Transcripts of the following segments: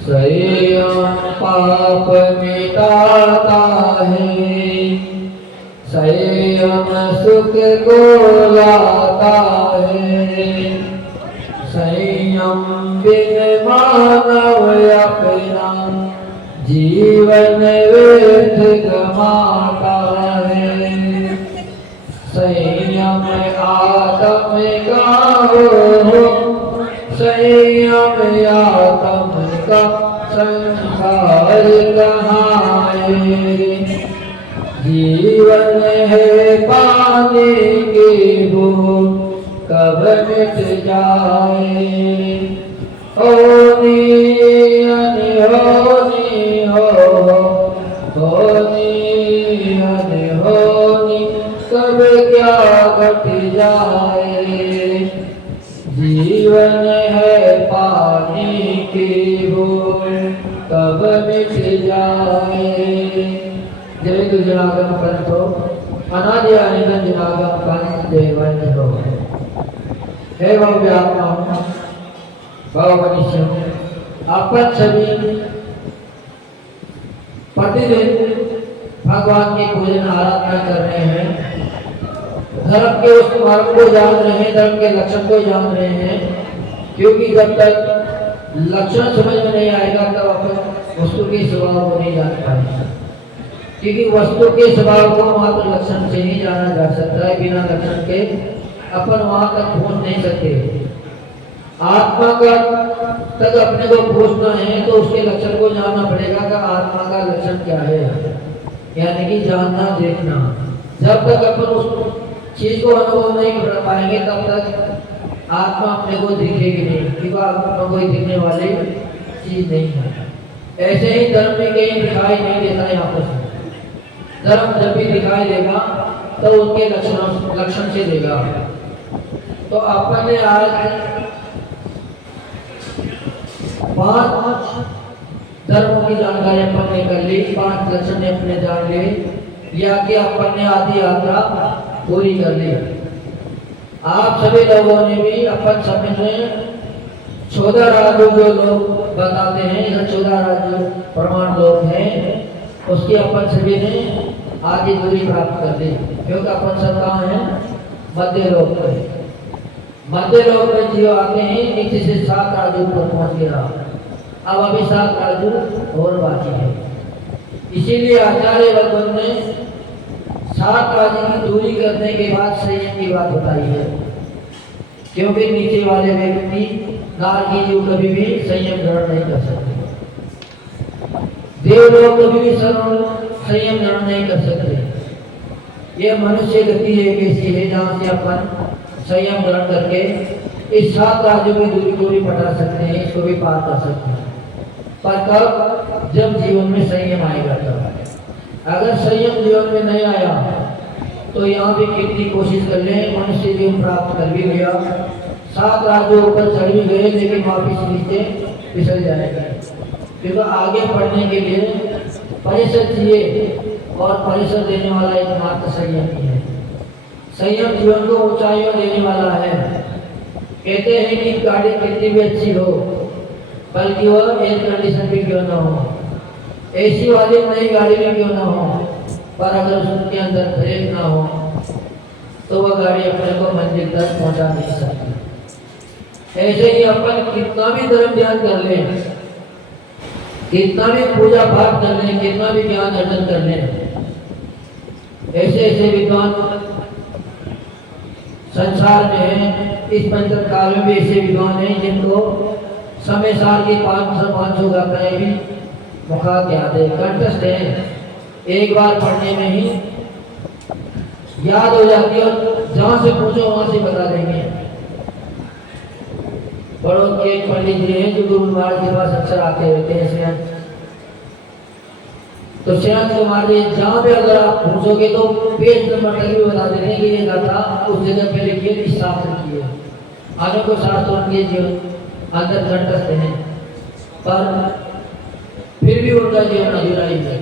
संयम पाप मिटाता है, संयम सुख को लाता है, संयम बिन मानव अपना जीवन व्यर्थ गमाता है। संयम आत्म का हो, संयम आत्म का संसार कहाँ है। जीवन है पानी की बूंद कब मिट जाए। होनी अनहोनी हो, होनी अनहोनी कब क्या घट जाए। जीवन है पानी की बूंद कब मिट जाए। जय गुजरागम पंथो अनादि अनंत जनागम पंथ देवन हो। हे भव्यात्मा भवनिष्य, अपन सभी प्रतिदिन भगवान की पूजन आराधना कर रहे हैं, धर्म के उस मार्ग को जान रहे हैं, धर्म के लक्षण को जान रहे हैं। क्योंकि जब तक लक्षण समझ में नहीं आएगा तब अपन वस्तु के स्वभाव को नहीं जान पाएंगे। क्योंकि वस्तु के स्वभाव को मात्र लक्षण से ही जाना जा सकता है, बिना लक्षण के अपन वहां तक पहुंच नहीं सकते। आत्मा का तक अपने को पहुंचना है तो उसके लक्षण को जानना पड़ेगा कि आत्मा का लक्षण क्या है, यानी कि जानना देखना। जब तक अपन उस चीज को अनुभव नहीं कर पाएंगे तब तक आत्मा अपने को दिखेगी नहीं, क्योंकि आत्मा कोई दिखने वाली चीज नहीं है। ऐसे ही धर्म भी कहीं दिखाई नहीं देता है आपस में। धर्म जब भी दिखाई देगा तो उनके लक्षण से देगा। तो अपन ने आज 5 धर्मों की जानकारी अपन ने कर ली, 5 लक्षण अपने जान लिए, या कि अपन ने आधी यात्रा पूरी कर ली। आप सभी लोगों ने भी अपन समय में 14 राजू जो लोग बताते हैं, 14 राजू प्रमाण लोग हैं, उसकी अपन सभी ने आधी दूरी प्राप्त कर ली। क्योंकि अपन सब कहाँ हैं? मध्य लोक में। मध्य लोक में जीव आते हैं, नीचे से 7 राजू पर पहुंच गया। अब अभी 7 राजू और बाकी है। इसीलिए आचार्य वर्गों ने 7 राजू की दूरी करने के बाद संयम की बात बताई है। क्योंकि नीचे वाले व्यक्ति नारकी जीव कभी भी संयम ग्रहण नहीं कर सकते, देवलोक कभी भी संयम ग्रहण नहीं कर सकते। यह मनुष्य गति है कैसी है जहाँ से अपन संयम ग्रहण करके इस 7 राज्यों की दूरी को भी पटा सकते हैं, इसको भी पार कर सकते हैं। पर कब? जब जीवन में संयम आएगा तब। अगर संयम जीवन में नहीं आया तो यहाँ भी कितनी कोशिश कर लें, मनुष्य जीवन प्राप्त कर भी गया, 7 राज्यों ऊपर चढ़ भी गए, लेकिन वापिस नीचे फिसल जाएगा। क्योंकि आगे बढ़ने के लिए परिसर चाहिए और परिसर देने वाला एकमात्र संयम ही है। संयम जीवन को ऊंचाइयों देने वाला है। कहते हैं कि गाड़ी कितनी भी अच्छी हो, बल्कि वह एयर कंडीशन भी क्यों ना हो, एसी वाली नई गाड़ी भी क्यों ना हो, पर अगर उसके अंदर ब्रेक ना हो तो वह गाड़ी अपने को मंजिल तक पहुंचा नहीं सकती। ऐसे ही अपन कितना भी धर्म ध्यान कर लें, कितना भी पूजा पाठ कर लें, कितना भी ज्ञान अर्जन कर लें, ऐसे ऐसे विद्वान संसार में हैं, इस पंचम काल में भी ऐसे विद्वान हैं जिनको समय साल की 500 गाथाएं भी मुखात याद है, कंठस्थ है। एक बार पढ़ने में ही याद हो जाती है और जहाँ से पूछो वहाँ से बता देंगे। बड़ों के एक पंडित जी हैं जो गुरु महाराज के पास अक्सर आते रहते हैं श्रेयांश। तो श्रेयांश कुमार जी जहाँ पे अगर आप पूछोगे तो पेज नंबर तक भी बता देते हैं कि ये गाथा उस जगह पे लिखिए, इस शास्त्र की है। आगे को शास्त्र उनके जीवन अंदर कंठस्थ है, पर फिर भी उनका जीवन अधूरा ही है।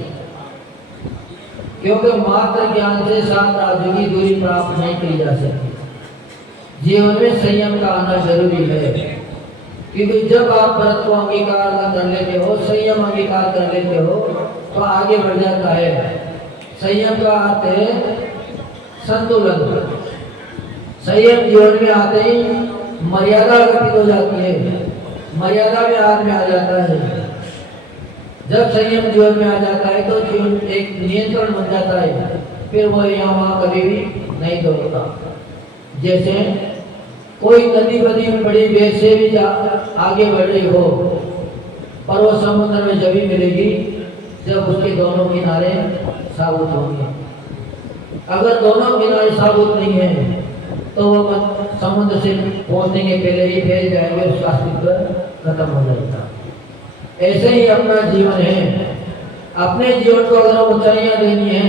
क्योंकि मात्र ज्ञान से 7 राज्यों की दूरी प्राप्त नहीं की जा सकती। जीवन में संयम का आना जरूरी है। क्योंकि जब आप व्रत को अंगीकार कर लेते हो, संयम अंगीकार कर लेते हो, तो आगे बढ़ जाता है। संयम का अर्थ है संतुलन। संयम जीवन में आते ही मर्यादा घटित हो जाती है, मर्यादा में आदमी आ जाता है। जब संयम जीवन में आ जाता है तो जीवन एक नियंत्रण बन जाता है, फिर वो यहाँ वहाँ कभी भी नहीं दौड़ता। जैसे कोई नदी बदी में बड़ी वेग से भी आगे बढ़ रही हो, पर वो समुद्र में जब भी मिलेगी जब उसके दोनों किनारे साबुत होंगे। अगर दोनों किनारे साबुत नहीं है तो वो समुद्र से पहुंचने के पहले ही फैल जाएंगे, उसका अस्तित्व खत्म हो जाएगा। ऐसे ही अपना जीवन है। अपने जीवन को अगर ऊंचाइयां देनी है,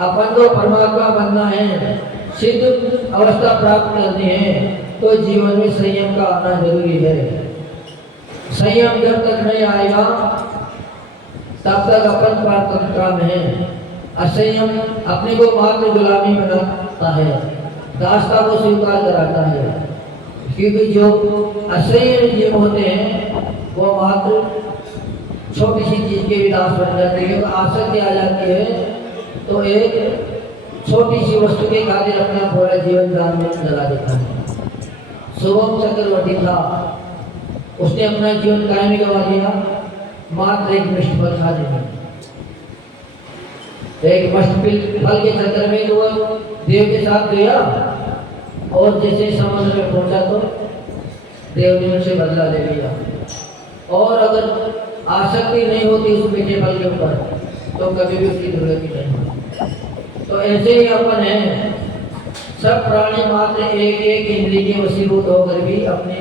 अपन को परमात्मा बनना है, सिद्ध अवस्था प्राप्त करनी है, तो जीवन में संयम का आना जरूरी है। संयम जब तक नहीं आएगा तब तक अपन पारतंत्रता में है। असंयम अपने को मात्र गुलामी बनाता है, दासता को स्वीकार कराता है। क्योंकि जो असंयम जीव होते हैं वो मात्र छोटी सी चीज के भी दास बन जाते हैं। क्योंकि आसक्ति आ जाती है तो एक छोटी सी वस्तु के खातिर अपना पूरा जीवन दान में लगा देता है। शुभम चक्रवर्ती था, उसने अपना जीवन कायम गवा दिया मात्र एक मिष्ट फल खाने में। एक मस्त फल के चक्कर में तो वह देव के साथ गया और जैसे समुद्र में पहुंचा तो देव ने उनसे बदला ले लिया। और अगर आसक्ति नहीं होती उस मीठे फल के ऊपर तो कभी भी उसकी दुर्गति नहीं होती। तो ऐसे ही अपन है, सब प्राणी मात्र एक एक इंद्रिय के वशीभूत होकर भी अपनी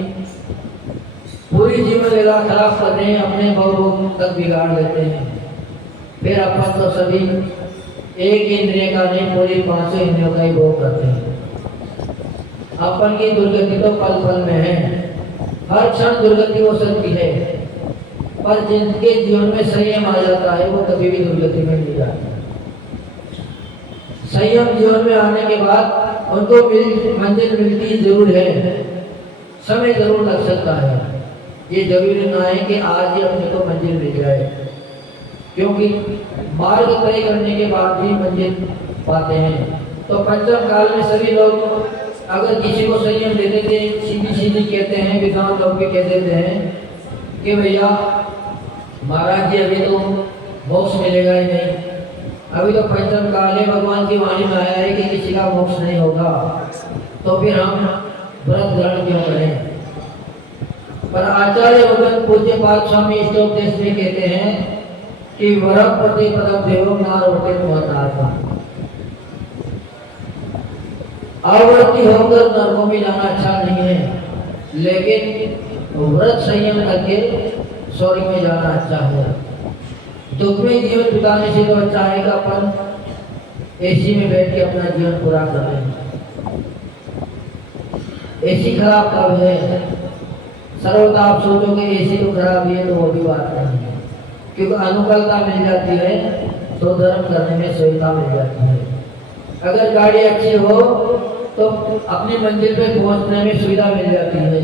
पूरी जीवन लीला खराब कर रहे हैं, अपने भोग तक बिगाड़ देते हैं। फिर अपन तो सभी एक इंद्रिय का नहीं, पूरी 500 इंद्रियों का ही भोग करते हैं। अपन की दुर्गति तो पल पल में है, हर क्षण दुर्गति हो सकती है, पर जिनके जीवन में संयम आ जाता है वो कभी भी दुर्गति में नहीं जाता। संयम जीवन में आने के बाद उनको मंजिल मिलती जरूर है, समय जरूर लग सकता है। ये जरूरी ना है कि आज ही अपने को मंजिल मिल जाए, क्योंकि मार्ग तय करने के बाद भी मंजिल पाते हैं। तो पंचम काल में सभी लोग अगर किसी को संयम दे देते, सीधी सीधी कहते हैं, विद्वान लोग भी कह देते हैं कि भैया महाराज जी अभी तो मोक्ष मिलेगा ही नहीं, अभी तो पंचम काल है, भगवान की वाणी में आया है कि किसी का मोक्ष नहीं होगा, तो फिर हम व्रत ग्रहण क्यों करें। पर आचार्य भगत पूज्यपाद स्वामी इष्टोपदेश में कहते हैं कि व्रत प्रति पदम देवम ना रोटे महत्ता। आवर्ती होकर नरकों में जाना अच्छा नहीं है, लेकिन व्रत संयम करके स्वर्ग में जाना अच्छा है। दुख में जीवन बिताने से तो अच्छा है कि अपन एसी में बैठ के अपना जीवन पूरा कर लें। एसी खराब कब है? सर्वथा आप सोचोगे एसी तो खराब है, तो वो भी बात नहीं है, क्योंकि अनुकूलता मिल जाती है तो धर्म करने में सुविधा मिल जाती है। अगर गाड़ी अच्छी हो तो अपनी मंजिल पे पहुंचने में सुविधा मिल जाती है।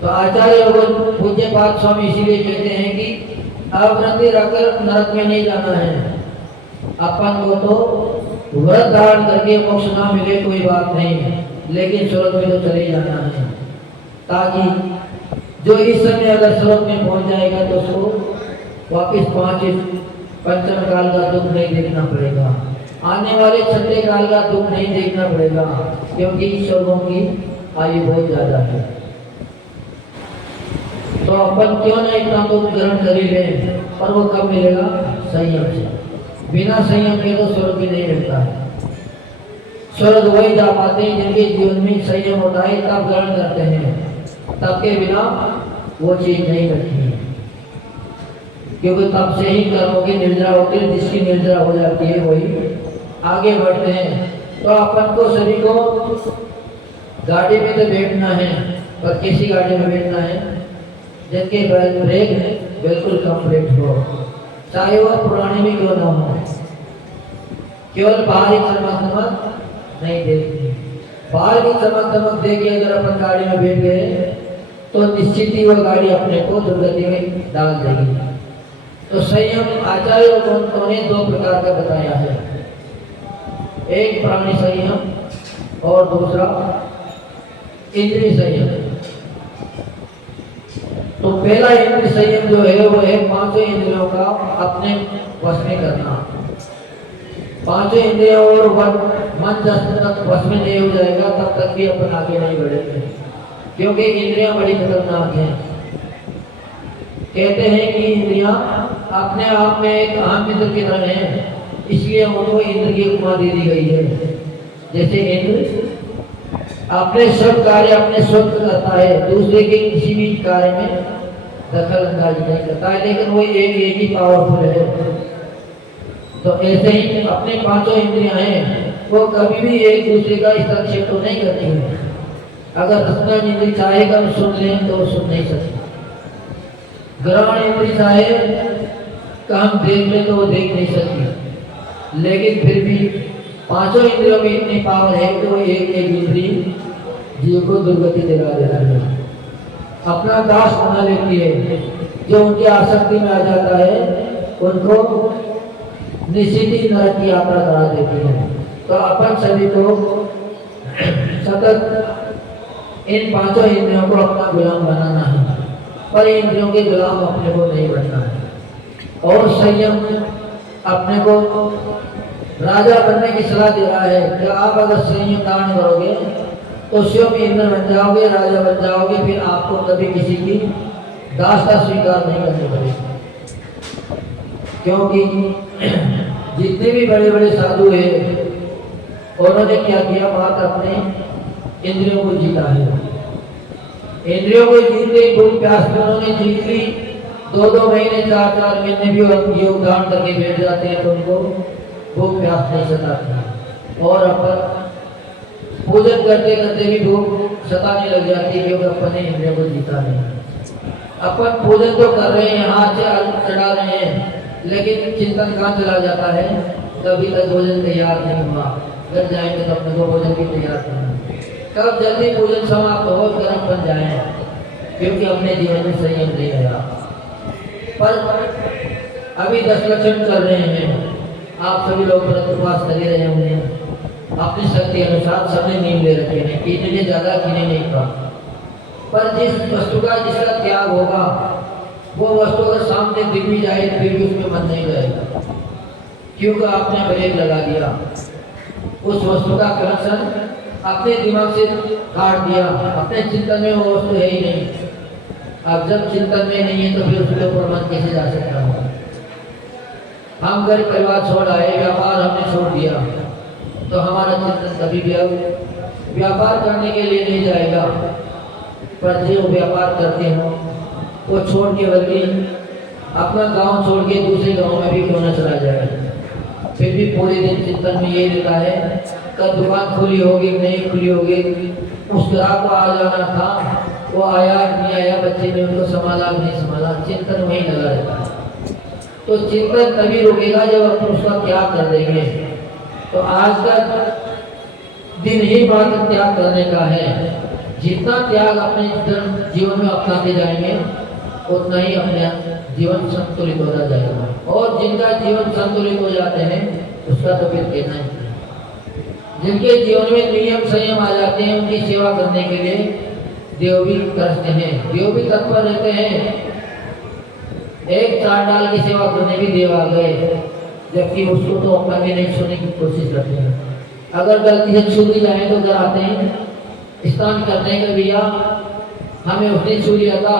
तो आचार्य लोग पूज्यपाद स्वामी इसीलिए कहते हैं कि अव्रति रखकर नरक में नहीं जाना है। अपन को तो व्रत धारण करके मोक्ष ना मिले कोई बात नहीं, लेकिन स्वर्ग में तो चले जाना है, ताकि जो इस समय अगर स्वर्ग में पहुंच जाएगा तो उसको वापिस पंचम काल का दुख नहीं देखना पड़ेगा, आने वाले छठे काल का दुख नहीं देखना पड़ेगा, क्योंकि स्वर्गों की आयु बहुत ज्यादा है। तो अपन क्यों ना इतना तो ग्रहण कर ही लें, पर वो कब मिलेगा? संयम से। बिना संयम के तो स्वर्ग भी नहीं मिलता है। स्वर्ग वही जा पाते हैं जिनके जीवन में संयम होता है, तब ग्रहण करते हैं, तब के बिना वो चीज नहीं मिलती है। क्योंकि तब से ही कर्मों की निर्जरा होती है, जिसकी निर्जरा हो जाती है वही आगे बढ़ते हैं। तो अपन को सभी को गाड़ी में तो बैठना है, पर किसी गाड़ी में बैठना है जिनके ब्रेक बिल्कुल कंप्लीट हो, चाहे वह पुरानी भी क्यों ना हो। केवल बाहरी चमक दमक नहीं देखनी, बाहर की चमक दमक देख के अगर अपन गाड़ी में बैठ गए तो निश्चित ही वह गाड़ी अपने को दुर्गति में डाल देगी। तो संयम आचार्य ग्रंथों ने दो प्रकार का बताया है, एक प्राणी संयम और दूसरा इंद्रिय संयम। तो पहला इंद्रिय संयम जो है वो है पांचों इंद्रियों का अपने वश में करना। पांचों इंद्रियों और मन जब तक वश में नहीं हो जाएगा तब तक भी अपन आगे नहीं बढ़ेंगे, क्योंकि इंद्रियां बड़ी खतरनाक हैं। कहते हैं कि इंद्रियां अपने आप में एक अहम मित्र की तरह हैं, इसलिए उनको इंद्र की उपमा दे दी गई है। जैसे इंद्र अपने सब कार्य अपने स्वतः करता है, दूसरे के किसी भी कार्य में दखल अंदाजी नहीं करता है, लेकिन वो एक ही पावरफुल है। तो ऐसे ही अपने पांचों इंद्रियां हैं, वो कभी भी एक दूसरे का हस्तक्षेप तो नहीं करती है। अगर रसना इंद्रिय चाहेगा हम सुन लें तो सुन नहीं सकते, ग्रहण इंद्रिय चाहे का हम देख लें तो वो देख नहीं सकती, लेकिन फिर भी पांचों इंद्रियों में इतनी पावर है कि वो एक इंद्रिय जीव को दुर्गति दिला देता है, अपना दास बना लेती है। जो उनकी आसक्ति में आ जाता है उनको निश्चित ही नरक की यात्रा करा देती है। तो अपन सभी को सतत इन पांचों इंद्रियों को अपना गुलाम बनाना है, पर इंद्रियों के गुलाम अपने को नहीं बनना है। और संयम अपने को राजा बनने की सलाह दे रहा है कि आप अगर संयम धारण करोगे तो स्वयं इंद्र बन जाओगे, राजा बन जाओगे, फिर आपको कभी किसी की दासता स्वीकार नहीं करनी पड़ेगी। क्योंकि जितने भी बड़े बड़े साधु हैं उन्होंने क्या किया, बात अपने इंद्रियों को जीता है। इंद्रियों को जीतते भूख प्यास में उन्होंने जीत ली, 2-2 महीने 4-4 महीने भी योग धारण करके बैठ जाते हैं तो उनको भूख प्यास नहीं सताती। और अपन पूजन करते करते भी भूख सताने लग जाती है, क्योंकि अपने इंद्रियों को जीता नहीं। अपन पूजन तो कर रहे हैं, हाथ से चढ़ा रहे हैं, लेकिन चिंतन कहाँ चला जाता है, कभी तक भोजन तैयार नहीं हुआ, घर जाएंगे तो अपने को भोजन भी तैयार करना, कब जल्दी भोजन समाप्त हो गर्म बन जाए, क्योंकि अपने जीवन में संयम नहीं आया। पर अभी 10 लक्षण चल रहे हैं, आप सभी लोग प्रवास कर रहे होंगे, अपनी शक्ति अनुसार सबने नींद ले रखे हैं, कितने ज्यादा किने नहीं का। पर जिस वस्तु का जिसका त्याग होगा वो वस्तु अगर सामने दिख भी जाए फिर भी उसमें मन नहीं रहेगा, क्योंकि आपने ब्रेक लगा दिया, उस वस्तु का कनेक्शन अपने दिमाग से काट दिया, अपने चिंतन में वो वस्तु है ही नहीं। अब जब चिंतन में नहीं है तो फिर उसके ऊपर मन कैसे जा सकता है। हम घर परिवार छोड़ आए, व्यापार हमने छोड़ दिया, तो हमारा चिंतन कभी भी अब व्यापार करने के लिए नहीं जाएगा। पर जो व्यापार करते हो वो छोड़ के बल्कि अपना गांव छोड़ के दूसरे गांव में भी क्यों न चला जाए, फिर भी पूरे दिन चिंतन में ये रहता है कब दुकान खुली होगी नहीं खुली होगी, उस ग्राहक को आ जाना था, वो आया नहीं आया, बच्चे ने उनको संभाला नहीं संभाला, चिंतन वहीं लगा रहता है। तो चिंतन तभी रुकेगा जब अपन उसका त्याग कर देंगे। तो आज का दिन ही बात त्याग करने का है। जितना त्याग अपने जीवन में अपनाते जाएंगे उतना ही अपना जीवन संतुलित होता जाएगा। और जिनका जीवन संतुलित हो जाते हैं उसका तो फिर कहना ही, जिनके जीवन में नियम संयम आ जाते हैं उनकी सेवा करने के लिए देव भी तरसते हैं, देव भी तत्पर रहते हैं। एक चार डाल की सेवा करने भी देव आ गए, जबकि उसको तो अपन भी नहीं छूने की कोशिश करते हैं। अगर गलती से छू भी जाए तो घर आते हैं स्नान करने का, भैया हमें उसने छू लिया था,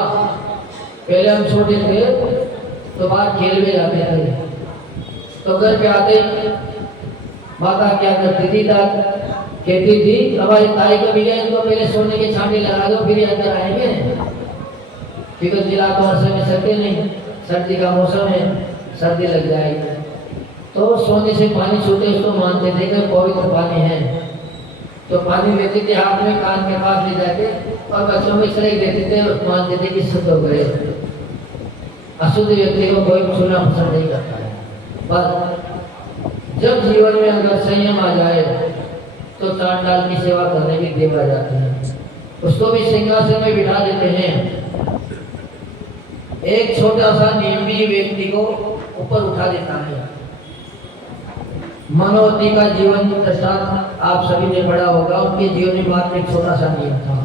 पहले हम छोटे थे तो बाहर खेल में जाते थे, तो घर पे आते माता क्या करती थी, कहती थी हमारी ताई का भैया इनको पहले सोने के छांटे लगा दो फिर अंदर आएंगे, क्योंकि जिला तो हर समय सकते नहीं, सर्दी का मौसम है सर्दी लग जाएगी। तो सोने से पानी छूटे उसको मानते थे कि पवित्र पानी है, तो पानी लेते थे हाथ में, कान के पास ले जाते और बच्चों में छिड़क देते थे, मानते थे कि शुद्ध हो गए। अशुद्ध व्यक्ति को कोई छूना पसंद नहीं करता है। पर जब जीवन में अगर संयम आ जाए तो चांडाल की सेवा करने की देव आ जाते हैं, उसको भी सिंहासन में बिठा देते हैं एक छोटा सा नियम भी व्यक्ति को ऊपर उठा देता है। मनोवती का जीवन दृष्टांत आप सभी ने पढ़ा होगा। उनके जीवन में मात्र एक छोटा सा नियम था।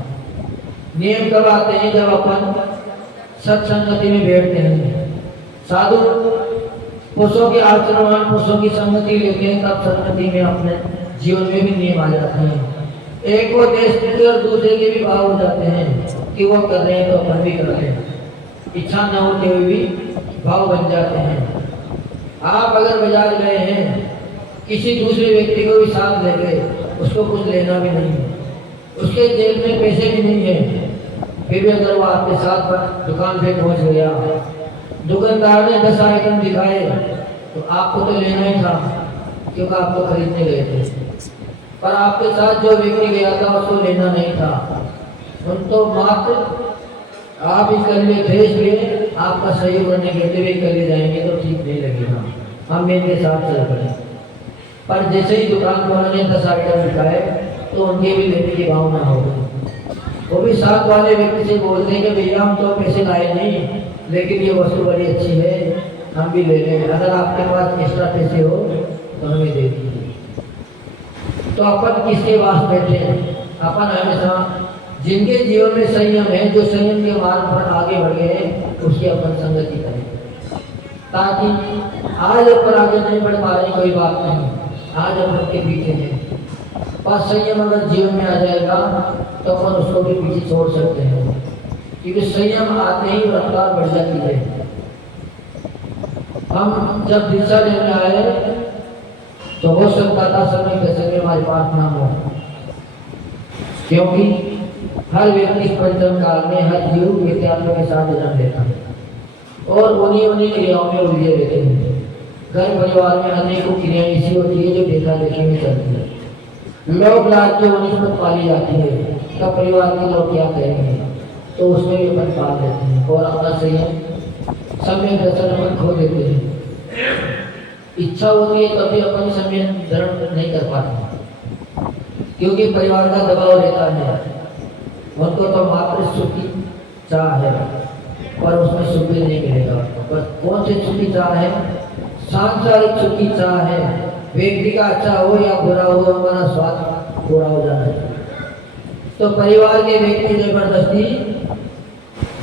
नियम कब आते हैं? जब अपन सत्संगति में बैठते हैं, साधु पुरुषों के आचरणवान पुरुषों की संगति लेते हैं, तब संगति में अपने जीवन में भी नियम आ जाते हैं। एक को देश और दूसरे के भी भाव हो जाते हैं कि वो कर रहे हैं तो अपन भी कर रहे हैं। इच्छा न होते हुए भी भाव बन जाते हैं। आप अगर बाजार गए हैं, किसी दूसरे व्यक्ति को भी साथ ले गए, उसको कुछ लेना भी नहीं है, उसके जेब में पैसे भी नहीं है, फिर भी अगर वो आपके साथ दुकान पे पहुंच गया, दुकानदार ने 10 आइटम दिखाए, तो आपको तो लेना ही था क्योंकि आप तो खरीदने गए थे। पर आपके साथ जो व्यक्ति गया था उसको लेना नहीं था। उन तो मात्र आप इकल्ले भेज लिए, आपका सहयोग करने के लिए इकल्ले जाएंगे तो ठीक नहीं लगेगा, हम इनके साथ चल पड़े। पर जैसे ही दुकान वालों ने 10 आइटम दिखाए तो उनके भी लेने की भावना हो गई। वो भी साथ वाले व्यक्ति से बोलते हैं कि भैया हम तो पैसे लाए नहीं, लेकिन ये वस्तु बड़ी अच्छी है, हम भी ले लें, अगर आपके पास एक्स्ट्रा पैसे हो तो हमें दे दीजिए। तो अपन किसके पास बैठे हैं? अपन हमेशा जिनके जीवन में संयम है, जो संयम के मार्ग पर आगे बढ़ गए, उसकी अपन संगति करें, ताकि आज अपन आगे नहीं बढ़ पा रहे कोई बात नहीं, आज अपन के पीछे हैं, पर संयम अगर जीवन में आ जाएगा तो अपन उसको भी पीछे छोड़ सकते हैं, क्योंकि संयम आते ही रफ्तार बढ़ जाती है। हम जब दिशा लेने आए तो हो सकता था समय के समय हमारे पास ना हो, क्योंकि हर व्यक्ति पंचम काल में हर जीव विद्यार्थियों के साथ जन्म लेता है और उन्हीं क्रियाओं में उलझे रहते हैं। घर परिवार में अनेकों क्रियाएं ऐसी होती है जो देखा देखी में चलती है। लोग लाज जो निस्बत पाली जाती है, तब परिवार के लोग क्या कहेंगे, तो उसमें भी अपन पाल लेते हैं और अपना संयम समय दर्शन अपन खो देते हैं। इच्छा होती है तभी अपन समय धारण नहीं कर पाते, क्योंकि परिवार का दबाव रहता है। उनको तो मात्र सुख की चाह है, पर उसमें सुख भी नहीं मिलेगा। पर कौन से सुख की चाह है? सांसारिक सुख की चाह है। व्यक्ति का अच्छा हो या बुरा हो, हमारा स्वाद पूरा हो जाना है। तो परिवार के व्यक्ति जबरदस्ती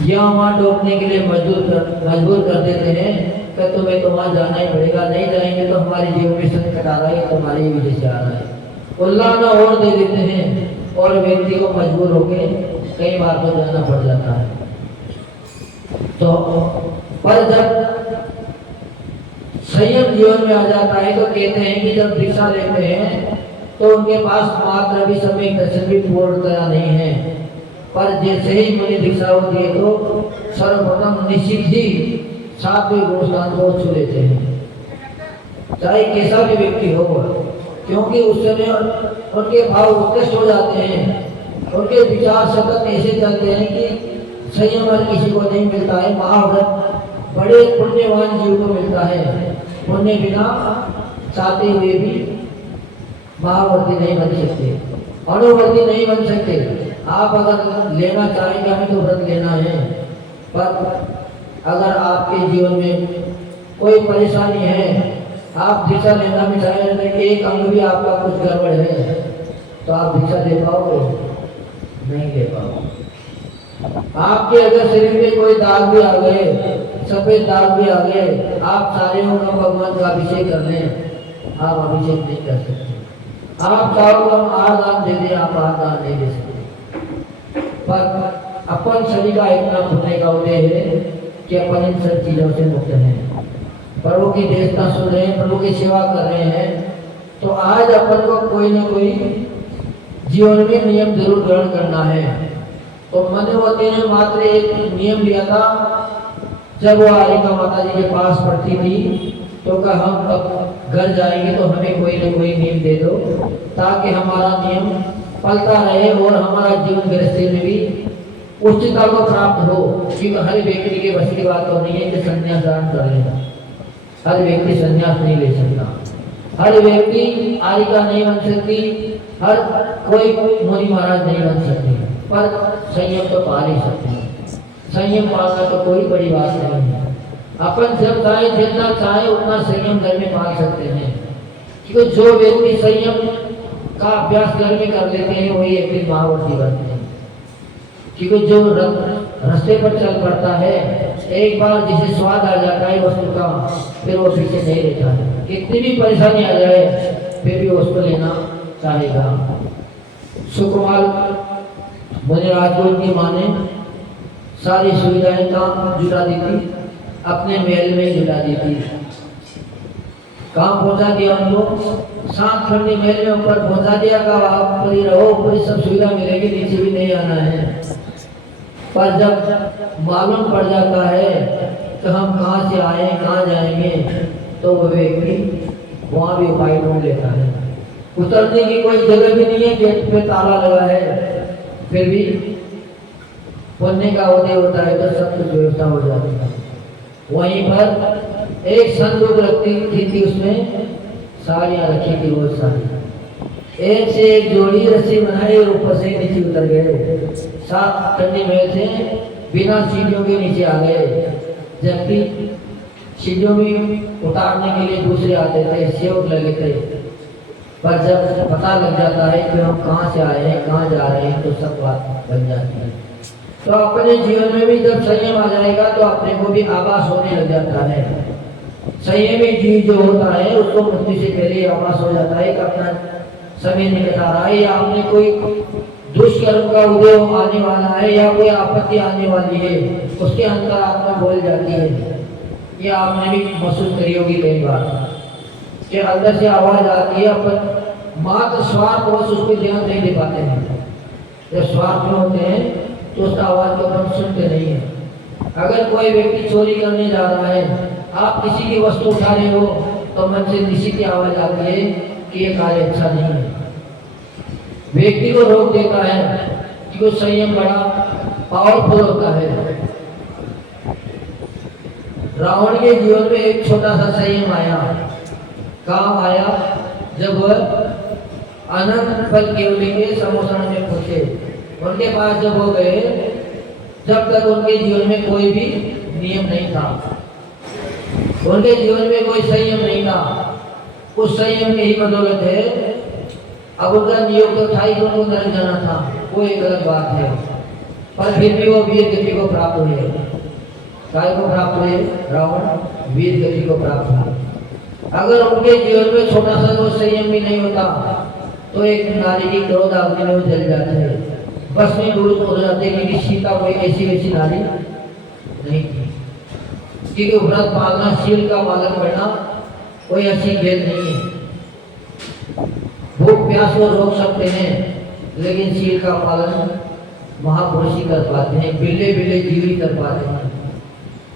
या वहाँ डूबने के लिए मजबूर कर देते हैं कि तुम्हें तो वहाँ जाना ही पड़ेगा, नहीं जाएंगे तो हमारे जीवन में संकट आ रहा है, तुम्हारी वजह से आ रहा है, उल्लाना और दे देते हैं और व्यक्ति को मजबूर होके कई बार तो जाना पड़ जाता है। तो पर जब संयम जीवन में आ जाता है तो कहते हैं कि जब दीक्षा लेते हैं तो उनके पास मात्र अभी समय दर्शन भी पूर्णतया नहीं है, पर जैसे ही मुनि दीक्षा होती है तो सर्वप्रथम निश्चित ही 7वें गोस्थान को छू लेते हैं, चाहे कैसा भी व्यक्ति हो, क्योंकि उस समय उनके भाव उत्कृष्ट हो जाते हैं। उनके विचार सतत ऐसे चलते हैं कि संयम हर किसी को नहीं मिलता है, महाव्रत बड़े पुण्यवान जीव को मिलता है। पुण्य बिना चाहते हुए भी महावर्ती नहीं बन सकते, अनुवर्ती नहीं बन सकते। आप अगर लेना चाहेंगे हमें तो व्रत लेना है, पर अगर आपके जीवन में कोई परेशानी है, आप दीक्षा लेना भी चाहें, एक अंग भी आपका कुछ गड़बड़ है, तो आप दीक्षा ले पाओगे? नहीं ले पाओगे। आपके अगर शरीर में कोई दाग भी आ गए, सफेद दाग भी आ गए, आप सारे का भगवान का अभिषेक कर लें, आप अभिषेक नहीं कर सकते। आप चाहो तो हम आदान दे दें, आप आदान नहीं दे सकते। पर अपन शरीर का इतना होने का उद्देश्य है कि अपन इन सब चीजों से मुक्त हैं, प्रभु की देवता सुन रहे हैं, प्रभु की सेवा कर रहे हैं। तो आज अपन को कोई ना कोई जीवन में नियम जरूर ग्रहण करना है। तो मनोवती ने मात्र एक नियम लिया था, जब वो आरिका माता जी के पास पढ़ती थी तो कहा हम अब घर जाएंगे तो हमें कोई ना कोई नियम दे दो, ताकि हमारा नियम पलता रहे और हमारा जीवन गृहस्थी में भी उच्चता को प्राप्त हो। क्योंकि हर व्यक्ति के बस की बात तो नहीं है कि संन्यास दान कर लेगा, हर व्यक्ति संन्यास नहीं ले सकता, हर व्यक्ति आरिका नहीं बन सकती, हर कोई मुनि महाराज नहीं बन सकते, पर संयम तो पा नहीं सकते। संयम पालना तो कोई बड़ी बात नहीं है। अपन जब चाहे जितना चाहे उतना संयम घर में पाल सकते हैं, क्योंकि जो व्यक्ति संयम का अभ्यास घर में कर लेते हैं वही एक दिन महावर्ती बनते हैं। क्योंकि जो रास्ते पर चल पड़ता है, एक बार जिसे स्वाद आ जाता है वस्तु का, फिर वो पीछे नहीं रहता है। कितनी भी परेशानी आ जाए फिर भी उसको लेना चाहेगा। सुकुमार मुझे राजकोट की माँ ने सारी सुविधाएं काम जुटा दी थी, अपने महल में जुटा दी थी, काम पहुंचा दिया उनको, 7 खंडी महल में ऊपर पहुंचा दिया। का आप ऊपर ही रहो, ऊपर सब सुविधा मिलेगी, नीचे भी नहीं आना है। पर जब मालूम पड़ जाता है कि हम कहाँ से आए कहाँ जाएंगे, तो वो व्यक्ति वहाँ भी उपाय ढूंढ लेता है। उतरने की कोई जगह भी नहीं है, गेट पे ताला लगा है, फिर भी पुण्य का उदय होता है तो सब कुछ व्यवस्था हो जाती है। वहीं पर एक संदूक रखती थी, उसमें साड़ियाँ रखी थी, वो साड़ी एक से एक जोड़ी रस्सी बनाई और ऊपर से नीचे उतर गए। 7 खंडी महल से बिना सीढ़ियों के नीचे आ गए, जबकि सीढ़ियों में उतारने के लिए दूसरे आते थे, सेवक लगे थे। पर जब पता लग जाता है कि हम कहाँ से आए हैं कहाँ जा रहे हैं, तो सब बात बन जाती है। तो अपने जीवन में भी जब संयम आ जाएगा तो अपने को भी आभास होने लग जाता है। संयमी जीव जो होता है उसको मृत्यु से पहले आभास हो जाता है कि अपना समय निकट आ रहा है, या आपने कोई दुष्कर्म का उदय आने वाला है, या कोई आपत्ति आने वाली है, उसके अंतर आत्मा बोल जाती है। ये आपने भी महसूस करी होगी कई बार कि अंदर से आवाज आती है, अपन मात्र स्वार्थ बस उस पर ध्यान नहीं दे पाते हैं। जब स्वार्थ में होते हैं तो उसका आवाज को अपन सुनते नहीं है। अगर कोई व्यक्ति चोरी करने जा रहा है, आप किसी की वस्तु उठा रहे हो, तो मन से निश्चित आवाज आती है कि ये कार्य अच्छा नहीं है, व्यक्ति को रोक देता है, क्योंकि संयम बड़ा पावरफुल होता है। रावण के जीवन में एक छोटा सा संयम आया, काम आया जब वह अनंत फल केवल के समोषण में पहुंचे। उनके पास जब हो गए, जब तक उनके जीवन में कोई भी नियम नहीं था, उनके जीवन में कोई संयम नहीं था। उस संयम की ही बदौलत है अब उनका नियोग तो था ही, उनको नरक जाना था, वो एक अलग बात है। पर फिर भी वो वीर गति को प्राप्त हुए। काय को प्राप्त हुए? रावण वीर गति को प्राप्त हुए। अगर उनके जीवन में छोटा सा वो संयम भी नहीं होता तो एक नारी की क्रोध आग में वो जल जाते हैं, बस में दूर हो जाते, क्योंकि सीता कोई ऐसी वैसी नारी नहीं थी। क्योंकि व्रत पालना, शील का पालन करना कोई ऐसी खेल नहीं है। भूख प्यास को रोक सकते हैं, लेकिन शील का पालन महापुरुष ही कर पाते हैं, बिल्ले बिल्ले जीव ही कर पाते हैं।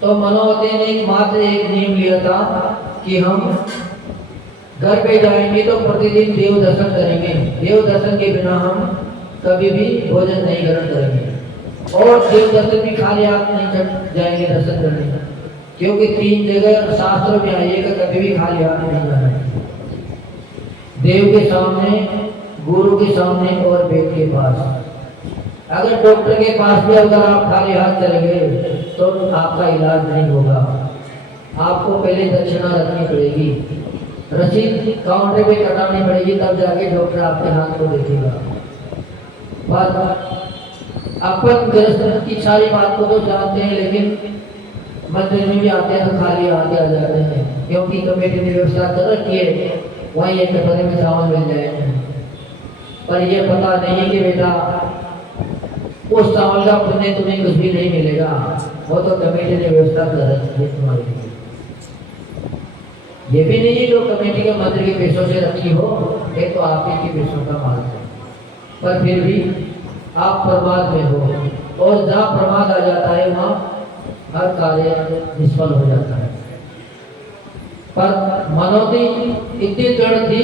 तो मनोवती ने मात्र एक नियम लिया था कि हम घर पे जाएंगे तो प्रतिदिन देव दर्शन करेंगे, देव दर्शन के बिना हम कभी भी भोजन नहीं ग्रहण करेंगे, और देव दर्शन भी खाली हाथ नहीं जाएंगे दर्शन करने, क्योंकि 3 जगह शास्त्रों में आइएगा कभी भी खाली हाथ नहीं जाना है। देव के सामने, गुरु के सामने और वेद के पास। अगर डॉक्टर के पास भी अगर आप खाली हाथ चले गए तो आपका इलाज नहीं होगा। आपको पहले दक्षिणा रखनी पड़ेगी, रसीद काउंटर पे कटानी पड़ेगी, तब जाके डॉक्टर आपके हाथ को देखेगा। पर अपन गृहस्थ की सारी बात को तो जानते हैं, लेकिन मंदिर में भी आते हैं तो खाली हाथ आ जाते हैं, क्योंकि कमेटी ने व्यवस्था कर रखी है वहीं एक कटोरे में चावल मिल जाएंगे। पर ये पता नहीं कि बेटा उस चावल का पुण्य तुम्हें कुछ भी नहीं मिलेगा, वो तो कमेटी ने व्यवस्था कर रखी है तुम्हारे लिए। ये भी नहीं है जो कमेटी के मंदिर के पैसों से रखी हो, ये तो आप ही के पैसों का माल है। पर फिर भी आप प्रमाद में हो, और जहाँ प्रमाद आ जाता है वहाँ हर कार्य निष्फल हो जाता है। पर मनोती इतनी दृढ़ थी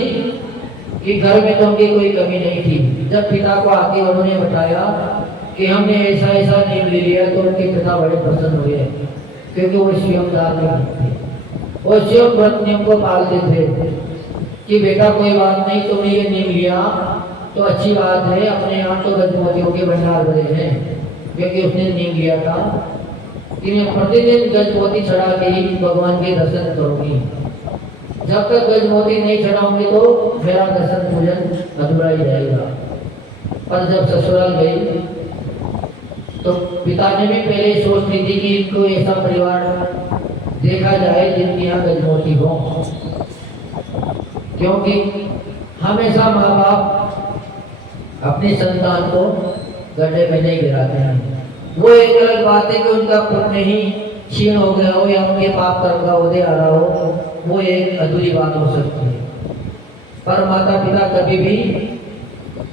कि घर में तो उनकी कोई कमी नहीं थी। जब पिता को आके उन्होंने बताया कि हमने ऐसा ऐसा नियम ले लिया, तो उनके पिता बड़े प्रसन्न हुए, क्योंकि वो स्वयं धार्मिक थे, वो स्वयं व्रत नियम को पालते थे कि बेटा कोई बात नहीं, तुमने ये नियम लिया तो अच्छी बात है। अपने यहाँ तो गजमतियों के भंडार भरे हैं, क्योंकि उसने नियम लिया था कि मैं प्रतिदिन गजमोती चढ़ा के ही भगवान के दर्शन करूंगी। जब तक गजमोती नहीं चढ़ाऊंगी तो मेरा दर्शन पूजन अधूरा ही रहेगा। पर जब ससुराल गई तो पिता ने भी पहले ही सोच ली थी कि इनको ऐसा परिवार देखा जाए जिनके यहाँ गजमोती हो, क्योंकि हमेशा माँ बाप अपनी संतान को गड्ढे में नहीं गिराते हैं। वो एक अलग बात है कि उनका पुण्य ही क्षीण हो गया हो या उनके पाप कर्म का उदय आ रहा हो, वो एक अधूरी बात हो सकती है। पर माता पिता कभी भी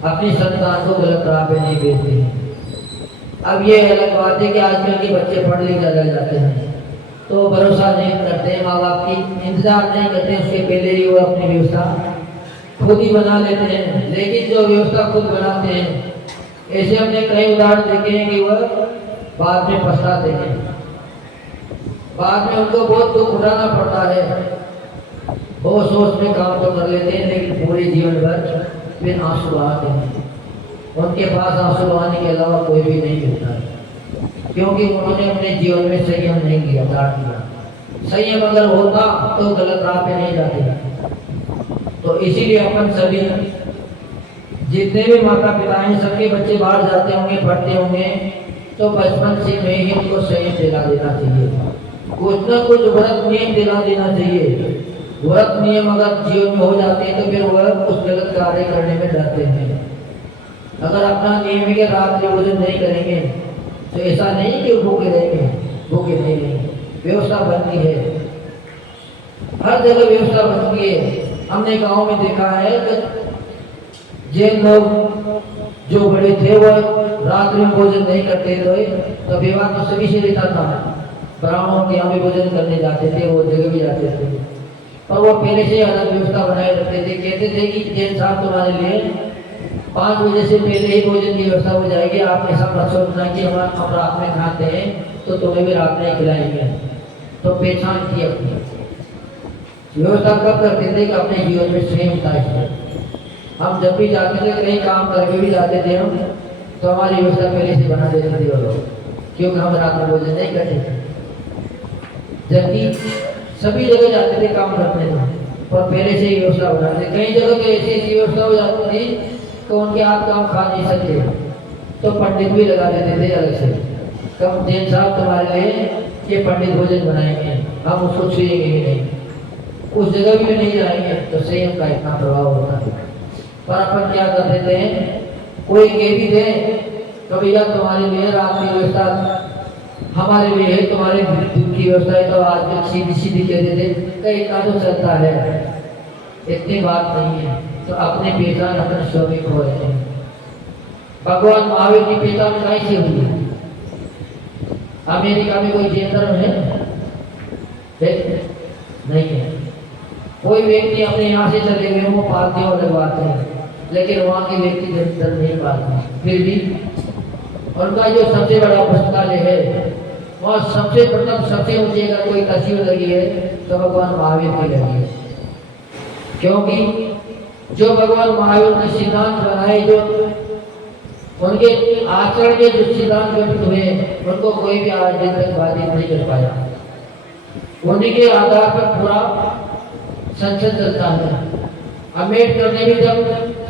अपनी संतान को गलत राह पे नहीं भेजते हैं। अब ये अलग बात है कि आजकल के बच्चे पढ़ लिख ज़्यादा जाते हैं तो भरोसा नहीं करते हैं, माँ बाप की इंतजार नहीं करते, उसके पहले ही वो अपनी व्यवस्था खुद ही बना लेते हैं। लेकिन जो व्यवस्था खुद बनाते हैं, ऐसे हमने कई उदाहरण देखे हैं कि वह बाद में पछताते हैं, बाद में उनको बहुत दुख उठाना पड़ता है। बहुत सोच में काम तो कर लेते हैं लेकिन पूरे जीवन भर फिर आंसू बहाते हैं। उनके पास आंसू बहाने के अलावा कोई भी नहीं मिलता है, क्योंकि उन्होंने अपने जीवन में संयम नहीं किया, त्याग किया। संयम अगर होता तो गलत राह पे नहीं जाते। तो इसीलिए अपन सभी जितने भी माता पिता हैं, सबके बच्चे बाहर जाते होंगे, पढ़ते होंगे, तो बचपन से में ही उनको संयम दिला देना चाहिए। कुछ न कुछ व्रत नियम दिला देना चाहिए। व्रत नियम अगर जीवन में हो जाते हैं तो फिर वह उस गलत कार्य करने में डरते हैं। अगर अपना नियम है कि रात्रि भोजन नहीं करेंगे तो ऐसा नहीं कि भूखे रहेंगे, भूखे नहीं रहेंगे। व्यवस्था बनती है, हर जगह व्यवस्था बनती है। हमने गांव में देखा है कि जैन लोग जो बड़े थे वो रात्रि में भोजन नहीं करते थे, तो विवाह तो सभी से रहता था। ब्राह्मणों के यहाँ भी भोजन करने जाते थे, वो जगह भी जाते थे, पर वो पहले से अलग व्यवस्था बनाए रखते थे। कहते थे कि जैन साहब तुम्हारे लिए 5 बजे से पहले ही भोजन की व्यवस्था हो जाएगी, आप ऐसा मत सोचना कि हम रात में खाते हैं तो तुम्हें भी रात में खिलाएंगे। तो पहचान की अपनी व्यवस्था कब करते थे कि अपने जीवन में संयम था। हम जब भी जाते थे, कहीं काम करके भी जाते थे हम, तो हमारी व्यवस्था पहले से बना देते थे वो लोग, क्योंकि हम रात में भोजन नहीं करते थे। जबकि सभी जगह जाते थे काम करने में, पर पहले से ही व्यवस्था बनाते थे। कई जगह तो ऐसी ऐसी व्यवस्था हो जाती थी तो उनके हाथ काम खा नहीं सकते, तो पंडित भी लगा देते थे अलग से। कब जैन साहब तुम्हारे लिए ये पंडित भोजन बनाएंगे, हम उसको छुएंगे ही नहीं, उस जगह भी नहीं जाएंगे। तो संयम का इतना प्रभाव होता है। पर अपन क्या कर देते हैं, कोई कह भी दे तो भैया तुम्हारे लिए रात की व्यवस्था हमारे लिए है, तुम्हारे दूध की व्यवस्था है, तो आज सीधी सीधी कह देते कहीं इतना तो चलता है, इतनी बात नहीं है। तो अपने पहचान अपने स्वयं खो रहे हैं। भगवान महावीर की पहचान कहीं से हुई है? अमेरिका में कोई जैन धर्म है? नहीं है। कोई व्यक्ति अपने यहाँ से चले गए वो पालते हो अलग बात है, लेकिन वहाँ के व्यक्ति धर्म नहीं पालते। फिर भी उनका जो सबसे बड़ा पुस्तकालय है वहाँ सबसे प्रथम सबसे ऊंची अगर कोई तस्वीर लगी है तो भगवान महावीर की लगी है, क्योंकि जो भगवान महावीर ने सिद्धांत बनाए, जो उनके आचरण के जो सिद्धांत व्यक्त हुए, उनको कोई भी आज दिन तक बाधित नहीं कर पाया। उन्हीं के आधार पर पूरा संसद चलता है। अम्बेडकर ने भी जब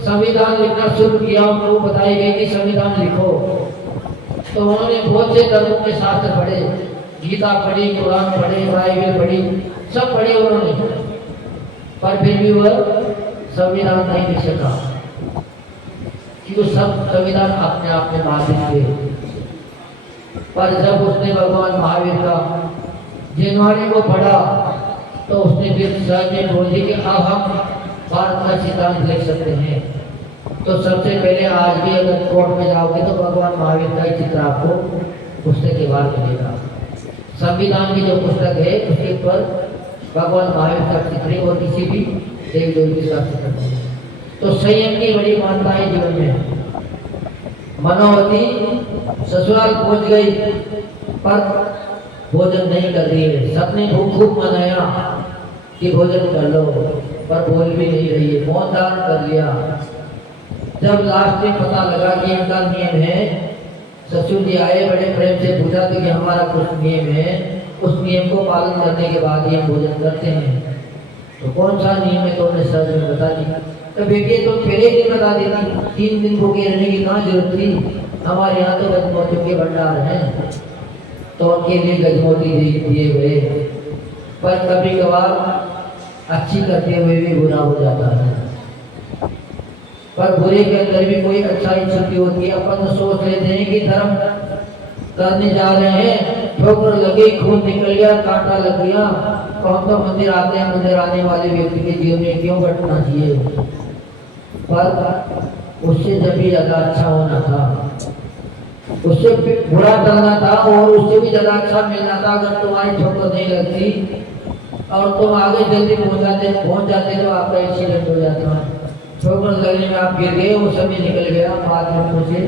संविधान लिखना शुरू किया, उनको बताई गई कि संविधान लिखो, तो उन्होंने बहुत से धर्मों के शास्त्र पढ़े, गीता पढ़ी, कुरान पढ़े, बाइबल पढ़ी, सब पढ़े उन्होंने, पर फिर भी वह संविधान नहीं लिख सका, क्योंकि सब संविधान अपने आप में बाधित थे। पर जब उसने भगवान महावीर का जिनवाणी को पढ़ा तो उसने फिर सहज में बोल दी कि अब हम भारत का सिद्धांत लिख सकते हैं। तो सबसे पहले आज भी अगर कोर्ट में जाओगे तो भगवान महावीर का ही चित्र आपको पुस्तक के बाद मिलेगा। संविधान की जो पुस्तक है उसके ऊपर भगवान महावीर का चित्र और किसी भी देव देवी का चित्र नहीं। तो संयम की बड़ी मान्यता है जीवन में। मनोवती ससुराल पहुंच गई पर भोजन नहीं कर रही है, सबने खूब मनाया कि भोजन कर लो, पर बोल भी नहीं रही है, मौन धारण कर लिया। जब लास्ट में पता लगा कि इनका नियम है ससुर जी आए, बड़े प्रेम से पूछा तो कि हमारा कुछ नियम है, उस नियम को पालन करने के बाद ही हम भोजन करते हैं। तो कौन सा नियम है तो उन्हें सर में बता दिया। तो बेटी तो पहले दिन बता देती, 3 दिन भूखे रहने की कहाँ जरूरत थी, हमारे यहाँ तो गजमोतियों के भंडार हैं, तो उनके लिए गजमोती दिए गए। पर कभी कभार अच्छी करते हुए भी बुरा हो जाता है, पर बुरे के अंदर भी कोई अच्छाई छुपी होती है। अपन तो सोच लेते हैं कि धर्म करने जा रहे हैं, ठोकर लगी, खून निकल गया, कांटा लग गया, तो हम तो मंदिर आते हैं, मंदिर आने वाले व्यक्ति के जीवन में क्यों घटना चाहिए। पर उससे जब भी ज्यादा अच्छा होना था, उससे बुरा करना था और उससे भी ज्यादा अच्छा मिलना था। अगर तुम्हारी ठोकर नहीं लगती और तुम आगे जल्दी पहुंच जाते तो आपका एक्सीडेंट हो जाता। ठोकर लगने में आप गिर गए, वो समय निकल गया, बाद में पूछे,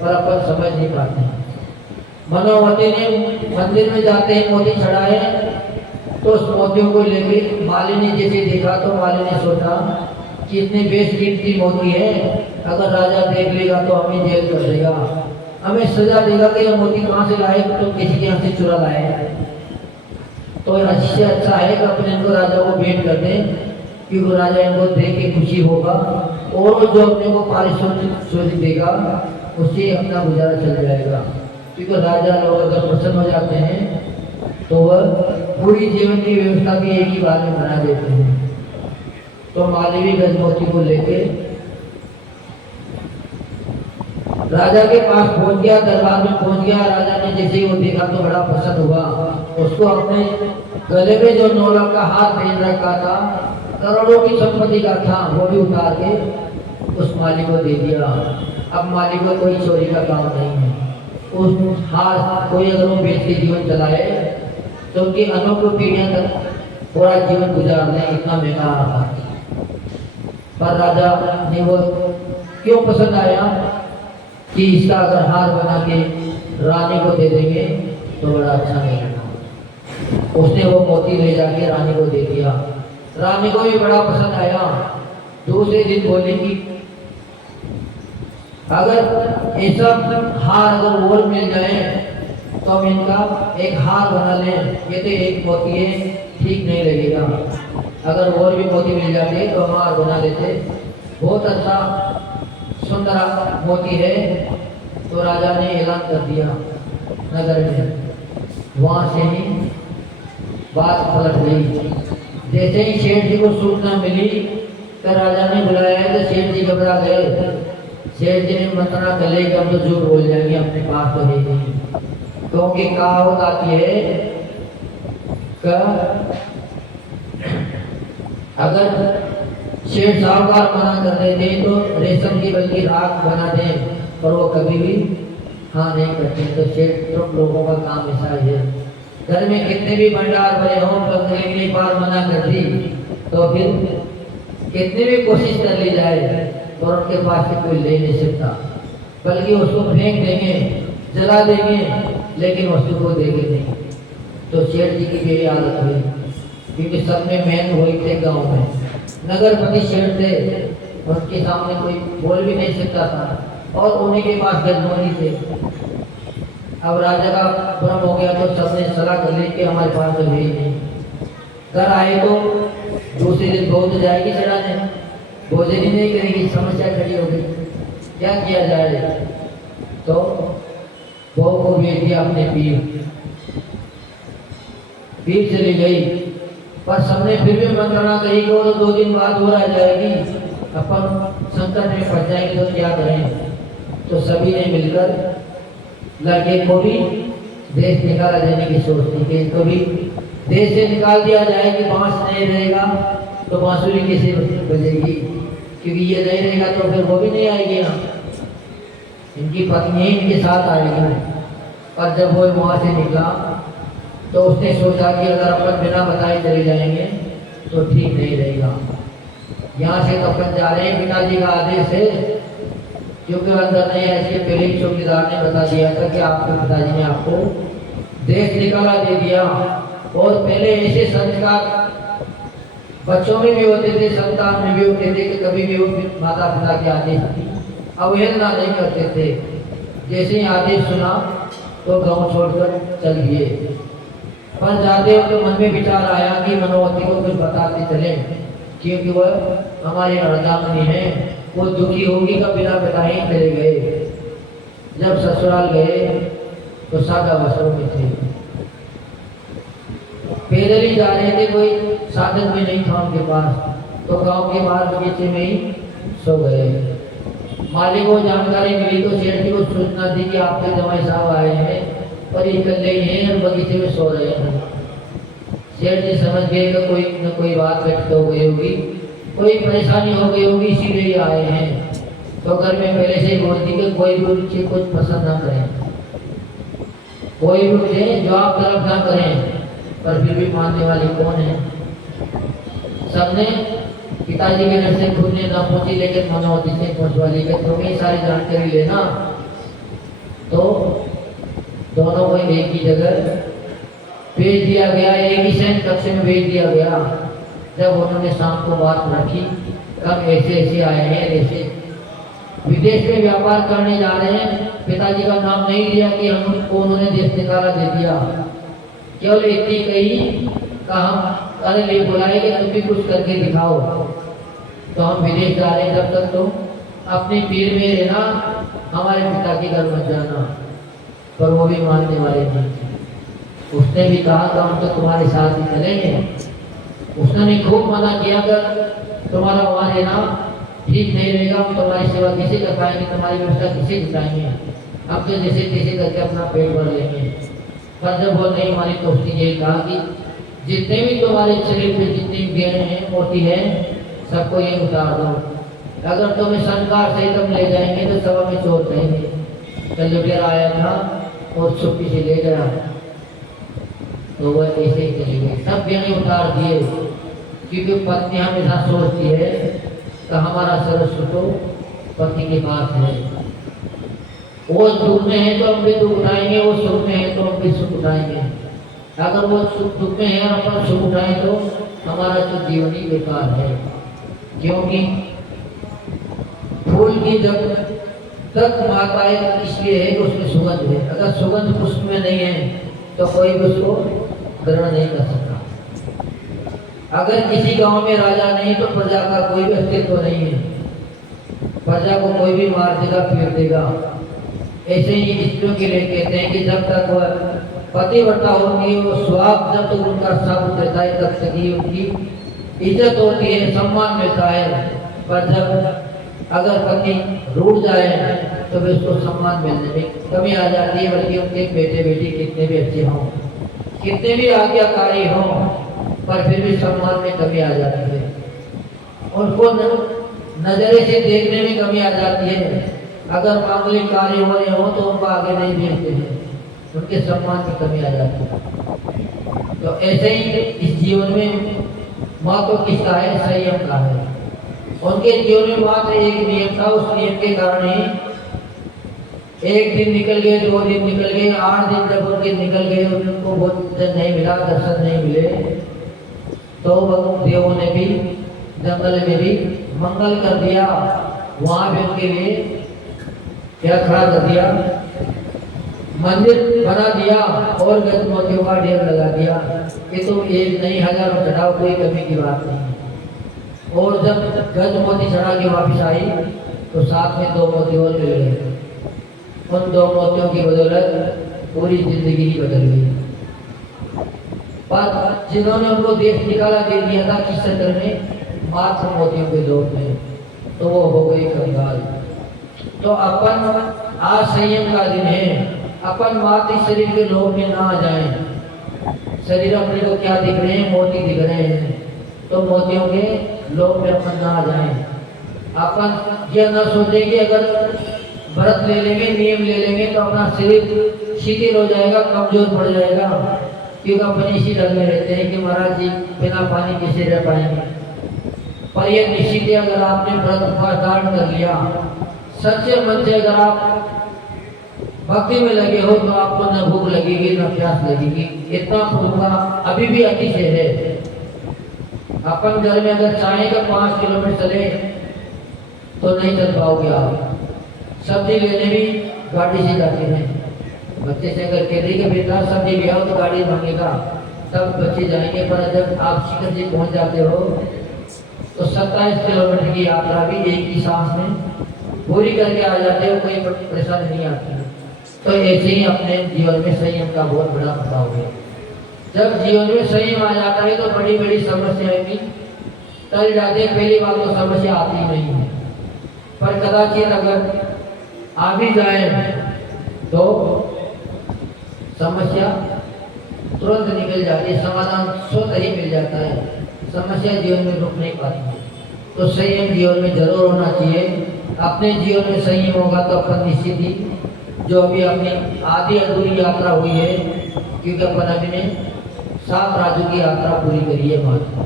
पर अपन समझ नहीं पाते। मनोवती ने मंदिर में जाते ही मोती चढ़ाए, तो उस मोतियों को लेके माली ने जैसे देखा तो माली ने सोचा कि इतने बेशकीमती मोती है, अगर राजा देख लेगा तो हमें जेल कर देगा, हमें सजा देगा कि यह मोती कहाँ से लाए, तो किसी के यहाँ से चुरा लाए। तो इससे अच्छा है कि अपने इनको राजा को भेंट कर दें, क्योंकि राजा इनको देख के खुशी होगा और जो अपने को पारितोषिक देगा उससे अपना गुजारा चल जाएगा। क्योंकि राजा लोग अगर प्रसन्न हो जाते हैं तो वह पूरी जीवन की व्यवस्था भी एक ही बार में बना देते हैं। तो मालवी गजमोती को लेके राजा के पास पहुंच गया, दरबार में पहुंच गया। राजा ने जैसे ही वो देखा तो बड़ा पसंद हुआ, उसको अपने गले में जो 9 लाख का हाथ पहन रखा था, करोड़ों की संपत्ति का था, वो भी उतार के उस मालिक को दे दिया। अब मालिक को कोई चोरी का काम नहीं है, उस हाथ कोई अगर वो बेच के जीवन चलाए तो उनकी अनोखी पीढ़ियां तक पूरा जीवन गुजारने इतना महंगा रहा। पर राजा ने वो क्यों पसंद आया कि इसका अगर हार बना के रानी को दे देंगे तो बड़ा अच्छा नहीं लगा। उसने वो मोती ले जाके रानी को दे दिया। रानी को भी बड़ा पसंद आया। दूसरे दिन बोलेंगी अगर ऐसा हार अगर और मिल जाए तो हम इनका एक हार बना लें, ये तो एक मोती है, ठीक नहीं लगेगा। अगर और भी मोती मिल जाते तो हम हार बना देते, बहुत अच्छा सुंदर मोती है। तो राजा ने ऐलान कर दिया नगर में। वहां से ही बात पलट गई। जैसे ही शेठ जी को सूचना मिली तो राजा ने बुलाया तो शेठ जी घबरा गए। शेठ जी ने मंत्रणा कर ली कि हम तो झूठ बोल जाएंगे, अपने पास तो है नहीं, क्योंकि कहावत आती है कि अगर शेठ साहूकार मना कर देते तो रेशम की बल्कि राख बना दें, पर वो कभी भी हाँ नहीं करते। तो शेठ तुम लोगों का काम ऐसा है, घर में कितने भी भंडार भरे हों पर पार मना कर दी तो फिर कितनी भी कोशिश कर ली जाए तो उनके पास से कोई ले नहीं सकता, बल्कि उसको फेंक देंगे, जला देंगे, लेकिन वस्तु को देंगे नहीं। तो शेठ जी की भी यही आदत हुई, क्योंकि सब में मेन वही थे गांव में, नगरपति शेठ थे, उनके सामने कोई बोल भी नहीं सकता था और उन्हीं के पास गजमोती थे। अब राजा का भ्रम हो गया तो सबने सलाह कर ली कि हमारे पास तो है ही नहीं। घर आए तो दूसरे दिन बहू तो जाएगी चढ़ाने, भोजन ही नहीं करेगी, समस्या खड़ी होगी, क्या किया जाए। तो बहू को भेज दिया अपने पीर चली गई। पर सबने फिर भी मंत्रणा कही कि वो तो 2 दिन बाद हो रह जाएगी, अपन संकट में फंस जाएंगे तो क्या करें। तो सभी ने मिलकर लड़के को भी देश निकाला जाने की सोचती कि इनको भी देश से निकाल दिया जाए कि बांस नहीं रहेगा तो बांसुरी कैसे बजेगी, क्योंकि ये नहीं रहेगा तो फिर वो भी नहीं आएगी यहाँ, इनकी पत्नी इनके साथ आएगी। और जब वो वहाँ से निकला तो उसने सोचा कि अगर अपन बिना बताए चले जाएंगे तो ठीक नहीं रहेगा। यहाँ से तो अपन जा रहे हैं पिताजी का आदेश है, क्योंकि अंदर नहीं है। इसके पहले ही चौकीदार ने बता दिया था कि आपके पिताजी ने आपको देश निकाला दे दिया। और पहले ऐसे संस्कार बच्चों में भी होते थे, संतान में भी होते थे कि कभी भी वो माता पिता के आदेश की अवहेलना नहीं करते थे। जैसे ही आदेश सुना तो गांव छोड़कर चल दिए। पर जाते हो तो मन में विचार आया कि मनोवती को कुछ बताते चले, क्योंकि वह हमारी अर्धांगिनी है, वो दुखी होगी का बिना बताए ही चले गए। जब ससुराल गए तो सादा वस्त्रों में थे, पैदल ही जा रहे थे, कोई साधन भी नहीं था उनके पास, तो गांव के बाहर बगीचे में ही सो गए। मालिक को जानकारी मिली तो सेठ जी को सूचना दी कि आपके जमाई साहब आए हैं और ये इकल्ले ही हैं और बगीचे में सो रहे हैं। सेठ जी समझ गए कि कोई न कोई बात घटित हो गई होगी, कोई परेशानी हो गई होगी, इसीलिए ही आए हैं। तो घर में पहले से ही बोल दी कि कोई भी उनसे कुछ पसंद ना करें, कोई भी उनसे जवाब तलब ना करें। पर फिर भी मानने वाली कौन है? सबने पिताजी के घर से खुद ने ना पहुंची, लेकिन मनोवती से पहुंचवा ली कि तुम्हें सारी जानकारी लेना। तो दोनों को एक ही जगह भेज दिया गया, एक ही सैन्य कक्ष में भेज दिया गया। जब उन्होंने शाम को बात रखी, कब ऐसे ऐसे आए हैं, ऐसे विदेश में व्यापार करने जा रहे हैं, पिताजी का नाम नहीं लिया कि हमको उन्होंने देश निकाला दे दिया, केवल इतनी कही कहा अरे ले बुलाए कि तुम भी कुछ करके दिखाओ। तो हम विदेश जा रहे हैं, जब तक तुम अपने पीर में रहना, हमारे पिता के घर मत जाना। पर वो भी मानने वाले नहीं थे। उसने भी कहा कि हम तो तुम्हारे साथ ही चलेंगे। उसने खूब मना किया कि तुम्हारा वहाँ रहना ठीक नहीं रहेगा, हम तुम्हारी सेवा कैसे कर पाएंगे, तुम्हारी व्यवस्था कैसे जुटाएंगे, अब तो जैसे तैसे करके अपना पेट भर लेंगे। पर जब वो नहीं मानी तो उसने यही कहा कि जितने भी तुम्हारे शरीर पे जितनी गहने हैं, मोती है, सबको ये उतार दो। अगर तुम्हें संस्कार सहित हम ले जाएंगे तो सभा में चोर कहेंगे। कल लुटेरा आया था और छुट्टी से ले गया, तो वह ऐसे ही चले गए, सब गहने उतार दिए। क्योंकि पत्नी हमेशा सोचती है कि हमारा सर्वस्व तो पति के पास है। वो दुख में है तो हम भी दुख उठाएंगे, वो सुख में है तो हम भी सुख उठाएंगे। अगर वो सुख दुख में है और अपन सुख उठाएं तो हमारा तो जीवन ही बेकार है। क्योंकि फूल की जब तक माता है इसलिए है कि उसमें सुगंध है, अगर सुगंध पुष्प में नहीं है तो कोई भी उसको ग्रहण नहीं कर सकता। अगर किसी गांव में राजा नहीं तो प्रजा का कोई भी अस्तित्व नहीं है, प्रजा को कोई भी मार देगा, पीट देगा। ऐसे ही स्त्रियों के लिए कहते हैं कि जब तक वह पतिव्रता होगी, वो स्वाग जब तक उनका सब रहता है तब तक ही उनकी इज्जत होती है, सम्मान मिलता है। पर जब अगर पति रूठ जाए तो भी उसको सम्मान मिलने में कमी आ जाती है। बल्कि उनके बेटे बेटी कितने भी अच्छे हों, कितने भी आज्ञाकारी हों, पर फिर भी सम्मान में कमी आ जाती है। उनको नजरे से देखने में कमी आ जाती है। अगर मामूली कार्य हो रहे हो तो उनको आगे नहीं देखते हैं, उनके सम्मान में कमी आ जाती है। तो ऐसे ही इस जीवन में महत्व किसका है? संयम का है। उनके जीवन में मात्र एक नियम था, उस नियम के कारण ही एक दिन निकल गए, 2 दिन निकल गए, 8 दिन जब उनके निकल गए, उनको भोजन नहीं मिला, दर्शन नहीं मिले, तो देवों ने भी जंगल में भी मंगल कर दिया। वहां भी उनके लिए क्या खड़ा कर दिया, मंदिर बना दिया और गज मोतियों का ढेर लगा दिया कि तुम एक नहीं 1000 चढ़ाओ, कोई कमी की बात नहीं। और जब गज मोती चढ़ा के वापिस आई तो साथ में 2 मोती और मिल गए। उन 2 मोतियों की बदौलत पूरी जिंदगी ही बदल गई। पर जिन्होंने उनको देश निकाला दे दिया था किस चक्कर में, मात्र मोतियों के लोभ में, तो वो हो गई कंगाल। तो अपन आज संयम का दिन है, अपन मात्र शरीर के लोभ में ना आ जाएं। शरीर अपने को क्या दिख रहे हैं? मोती दिख रहे हैं, तो मोतियों के लोभ में अपन ना आ जाएं। अपन यह न सोचे कि अगर व्रत ले लेंगे, नियम ले लेंगे तो अपना शरीर शिथिल हो जाएगा, कमजोर पड़ जाएगा। क्योंकि अपन इसी डर में रहते हैं कि महाराज जी बिना पानी कैसे रह पाएंगे। पर यह निश्चित है, अगर आपने व्रत उपवास धारण कर लिया, सच्चे मन से अगर आप भक्ति में लगे हो, तो आपको न भूख लगेगी न प्यास लगेगी। इतना फुल्का अभी भी अतिशय है। अपन घर में अगर चाहे का 5 किलोमीटर चले तो नहीं चल पाओगे आप। सब्जी लेने भी गाड़ी से जाते हैं। बच्चे से अगर कह देंगे बेटा सब्जी ले आओ तो गाड़ी मांगेगा, तब बच्चे जाएंगे। पर जब आप शिखर जी पहुंच जाते हो तो 27 किलोमीटर की यात्रा भी एक ही सांस में पूरी करके आ जाते हो, कोई परेशानी नहीं आती। तो ऐसे ही अपने जीवन में संयम का बहुत बड़ा प्रभाव है। जब जीवन में संयम आ जाता है तो बड़ी बड़ी समस्याएं भी टल जाती है। पहली बात तो समस्या आती नहीं है, पर कदाचित अगर आ भी जाए तो समस्या तुरंत निकल जाती है, समाधान स्वतः ही मिल जाता है। समस्या जीवन में रुक नहीं पाती है। तो संयम जीवन में जरूर होना चाहिए। अपने जीवन में संयम होगा तो अपन निश्चित ही जो अभी अपनी आधी अधूरी यात्रा हुई है, क्योंकि अपन अभी ने 7 राज्यों की यात्रा पूरी करी है। मात्र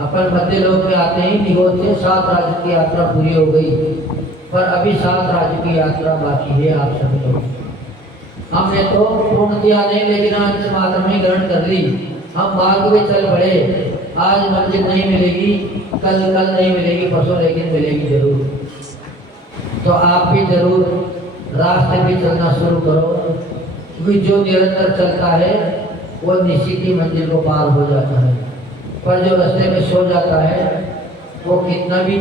अपन मध्य लोक में आते ही निगोद से 7 राज्यों की यात्रा पूरी हो गई, पर अभी 7 राज्यों की यात्रा बाकी है। आप सभी लोग हमने तो पूर्ण किया नहीं, लेकिन अंश मात्र में ग्रहण कर ली। हम मार्ग में चल पड़े। आज मंजिल नहीं मिलेगी, कल नहीं मिलेगी, परसों लेकिन मिलेगी जरूर। तो आप भी जरूर रास्ते पे चलना शुरू करो, क्योंकि जो निरंतर चलता है वो निश्चित ही मंजिल को पार हो जाता है। पर जो रास्ते में सो जाता है वो कितना भी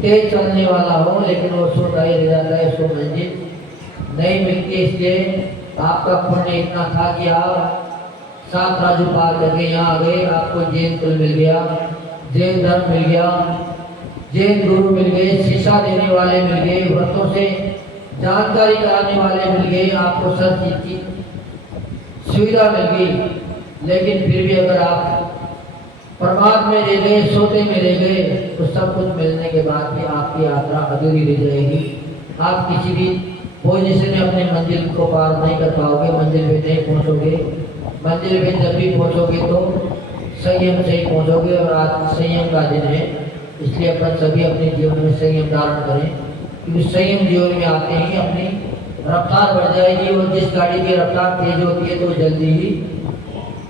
तेज चलने वाला हो, लेकिन वो सोता ही रह जाता है, उसको मंजिल नहीं मिलती। इसलिए आपका पुण्य इतना था कि आप 7 राज्य पार करके यहाँ आ गए। आपको जैन कुल मिल गया, जैन धर्म मिल गया, जैन गुरु मिल गए, शिक्षा देने वाले मिल गए, व्रतों से जानकारी कराने वाले मिल गए, आपको सब चीज की सुविधा मिल गई। लेकिन फिर भी अगर आप प्रमाद में रह गए, सोते में रह गए, तो सब कुछ मिलने के बाद भी आपकी यात्रा अधूरी रह जाएगी। आप किसी भी पोजीशन में अपने मंजिल को पार नहीं कर पाओगे, मंजिल पे नहीं पहुंचोगे। मंजिल पे जब भी पहुंचोगे तो संयम से ही पहुंचोगे। और आज संयम का दिन है, इसलिए अपन सभी अपने जीवन में संयम धारण करें, क्योंकि संयम जीवन में आते ही अपनी रफ्तार बढ़ जाएगी। और जिस गाड़ी की रफ्तार तेज होती है तो जल्दी ही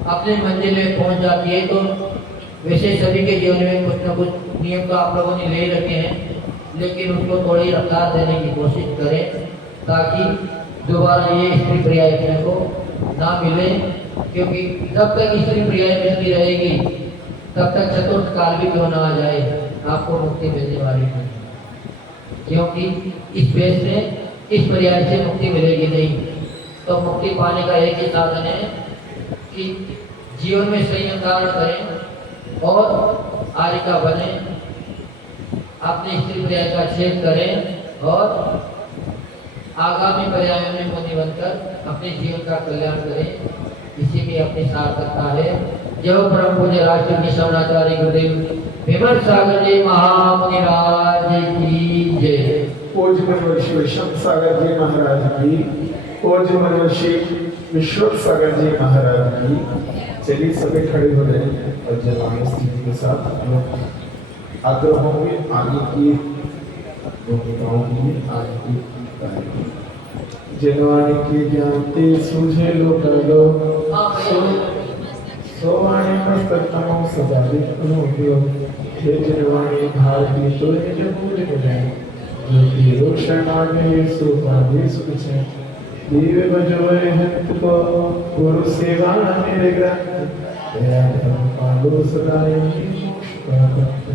अपने मंजिल में पहुंच जाती है। तो वैसे सभी के जीवन में कुछ न कुछ नियम तो आप लोगों ने ले रखे हैं, लेकिन उसको थोड़ी रफ्तार देने की कोशिश करें, ताकि दोबारा ये स्त्री पर्याय अपने को ना मिले। क्योंकि जब तक स्त्री पर्याय मिलती रहेगी तब तक चतुर्थ काल भी क्यों ना आ जाए, आपको मुक्ति मिलने वाली है। क्योंकि इस बेस से इस पर्याय से मुक्ति मिलेगी नहीं। तो मुक्ति पाने का एक ही साधन है कि जीवन में संयम धारण करें और आरिका बने, अपने स्त्री पर्याय का छेद करें और आगामी पर्यायों में मुनि बनकर अपने जीवन का कल्याण करें। इसी में अपनी सार्थकता है। जय परम पूज्य राष्ट्र निशवनाचार्य गुरुदेव विमल सागर जी महामुनि राज की जय। पूज्य मनवर्षी विश्व सागर जी महाराज की, पूज्य मनवर्षी विश्व सागर जी महाराज की। चलिए सभी खड़े हो रहे हैं और जलान स्थिति के साथ आग्रहों में आगे की भूमिकाओं में आगे की जनवाणी के ज्ञानते सूझे लो सोवाणी मस्तक नमो सदा विष्णु हे जनवाणी भारती तो निज मूल बजाए ज्योति रोशन आगे सुपाधि सुख है दिव्य बजोए हंत को गुरु सेवा मेरे ग्रंथ दया धर्म पालो सदाई मोक्ष प्राप्त।